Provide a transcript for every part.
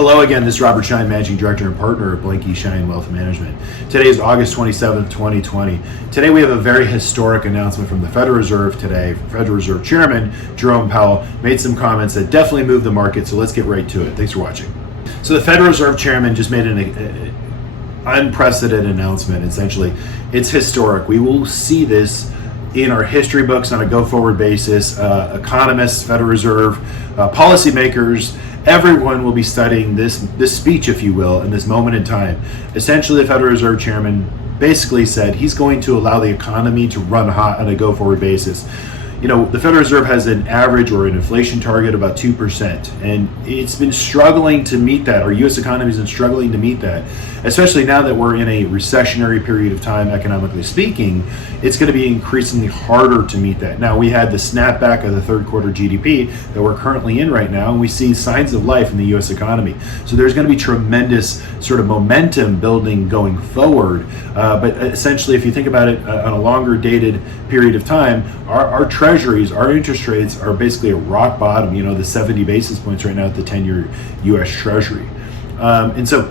Well, hello again. This is Robert Schein, Managing Director and Partner of Blanke Schein Wealth Management. Today is August 27th, 2020. Today we have a very historic announcement from the Federal Reserve today. Federal Reserve Chairman Jerome Powell made some comments that definitely moved the market, so let's get right to it. Thanks for watching. So the Federal Reserve Chairman just made an unprecedented announcement, essentially. It's historic. We will see this in our history books on a go-forward basis. Economists, Federal Reserve, policymakers, everyone will be studying this speech, if you will, in this moment in time. Essentially, the Federal Reserve Chairman basically said he's going to allow the economy to run hot on a go-forward basis. You know, the Federal Reserve has an average or an inflation target of about 2%, and it's been struggling to meet that. Our U.S. economy has been struggling to meet that, especially now that we're in a recessionary period of time, economically speaking. It's going to be increasingly harder to meet that. Now, we had the snapback of the third quarter GDP that we're currently in right now, and we see signs of life in the U.S. economy. So there's going to be tremendous sort of momentum building going forward. But essentially, if you think about it on a longer dated period of time, our treasuries, our interest rates are basically a rock bottom, you know, the 70 basis points right now at the 10-year U.S. Treasury. And so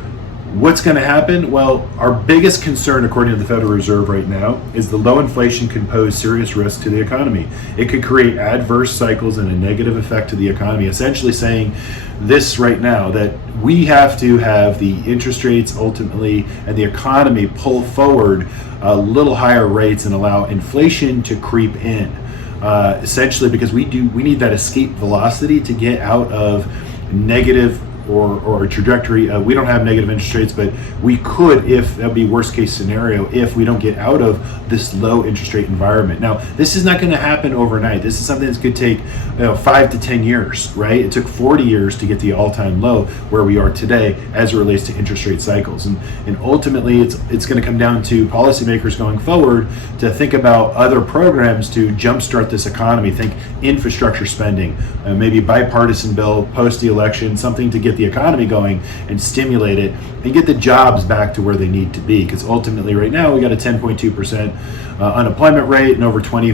what's going to happen? Well, our biggest concern, according to the Federal Reserve right now, is the low inflation can pose serious risk to the economy. It could create adverse cycles and a negative effect to the economy, essentially saying this right now, that we have to have the interest rates ultimately and the economy pull forward a little higher rates and allow inflation to creep in. Essentially because we need that escape velocity to get out of negative or a trajectory. We don't have negative interest rates, but we could, if that would be worst case scenario, if we don't get out of this low interest rate environment. Now, this is not going to happen overnight. This is something that could take 5 to 10 years, right? It took 40 years to get the all-time low where we are today as it relates to interest rate cycles. And ultimately, it's going to come down to policymakers going forward to think about other programs to jumpstart this economy. Think infrastructure spending, maybe bipartisan bill post the election, something to get the economy going and stimulate it and get the jobs back to where they need to be. Because ultimately right now we got a 10.2% unemployment rate and over 20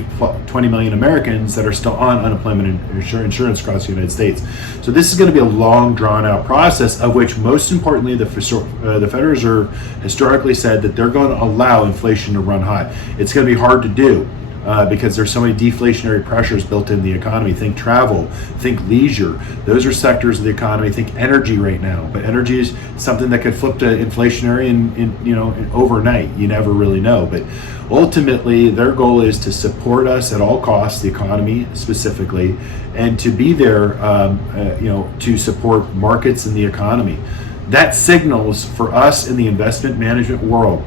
million Americans that are still on unemployment insurance across the United States. So this is going to be a long drawn out process, of which most importantly the Federal Reserve historically said that they're going to allow inflation to run hot. It's going to be hard to do. Because there's so many deflationary pressures built in the economy. Think travel, think leisure. Those are sectors of the economy. Think energy right now. But energy is something that could flip to inflationary in overnight. You never really know. But ultimately, their goal is to support us at all costs, the economy specifically, and to be there, to support markets and the economy. That signals for us in the investment management world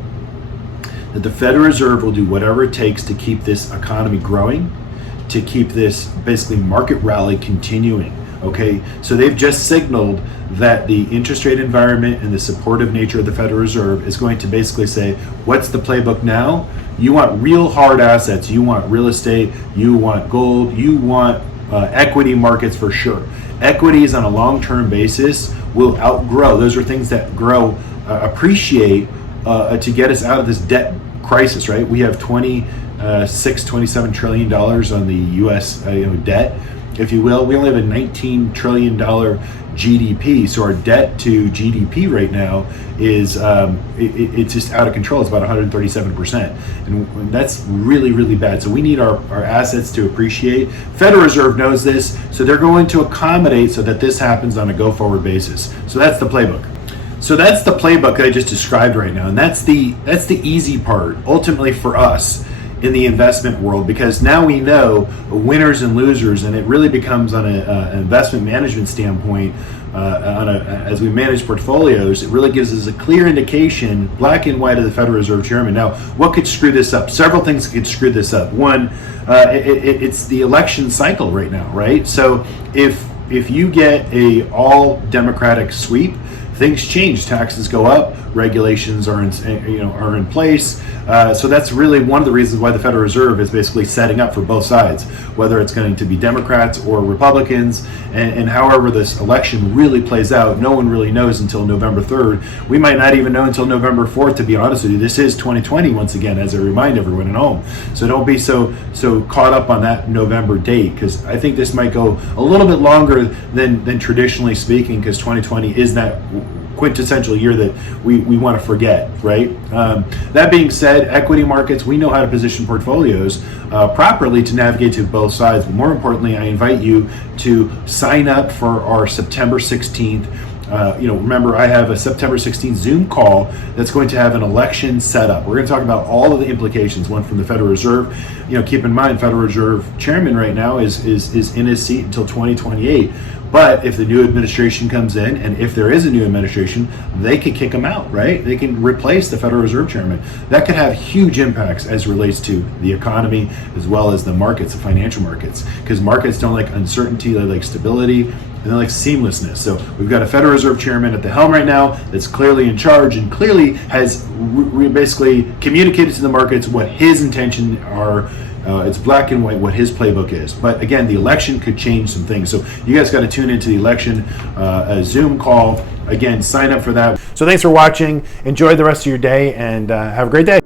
that the Federal Reserve will do whatever it takes to keep this economy growing, to keep this basically market rally continuing. Okay, so they've just signaled that the interest rate environment and the supportive nature of the Federal Reserve is going to basically say, what's the playbook now? You want real hard assets, you want real estate, you want gold, you want equity markets for sure. Equities on a long-term basis will outgrow. Those are things that grow, appreciate, to get us out of this debt crisis, right? We have $27 trillion on the U.S. Debt, if you will. We only have a $19 trillion GDP, so our debt to GDP right now is it's just out of control. It's about 137%, and that's really, really bad. So we need our assets to appreciate. Federal Reserve knows this, so they're going to accommodate so that this happens on a go-forward basis. So that's the playbook. So that's the playbook that I just described right now, and that's the easy part ultimately for us in the investment world, because now we know winners and losers, and it really becomes on an investment management standpoint, as we manage portfolios, it really gives us a clear indication, black and white, of the Federal Reserve Chairman. Now, what could screw this up? Several things could screw this up. One, it's the election cycle right now, right? So if you get a all Democratic sweep, things change, taxes go up, regulations are in place. So that's really one of the reasons why the Federal Reserve is basically setting up for both sides, whether it's going to be Democrats or Republicans. And however this election really plays out, no one really knows until November 3rd. We might not even know until November 4th, to be honest with you. This is 2020 once again, as I remind everyone at home. So don't be so caught up on that November date, because I think this might go a little bit longer than traditionally speaking, because 2020 is that quintessential year that we want to forget, right? That being said, equity markets, we know how to position portfolios properly to navigate to both sides. But more importantly, I invite you to sign up for our September 16th. Remember, I have a September 16th Zoom call that's going to have an election setup. We're going to talk about all of the implications, one from the Federal Reserve. Keep in mind, Federal Reserve Chairman right now is in his seat until 2028. But if the new administration comes in, and if there is a new administration, they can kick him out, right? They can replace the Federal Reserve Chairman. That could have huge impacts as relates to the economy, as well as the markets, the financial markets, because markets don't like uncertainty, they like stability, and they like seamlessness. So we've got a Federal Reserve Chairman at the helm right now that's clearly in charge and clearly has basically communicated to the markets what his intentions are. It's black and white what his playbook is. But again, the election could change some things. So you guys got to tune into the election Zoom call. Again, sign up for that. So thanks for watching. Enjoy the rest of your day, and have a great day.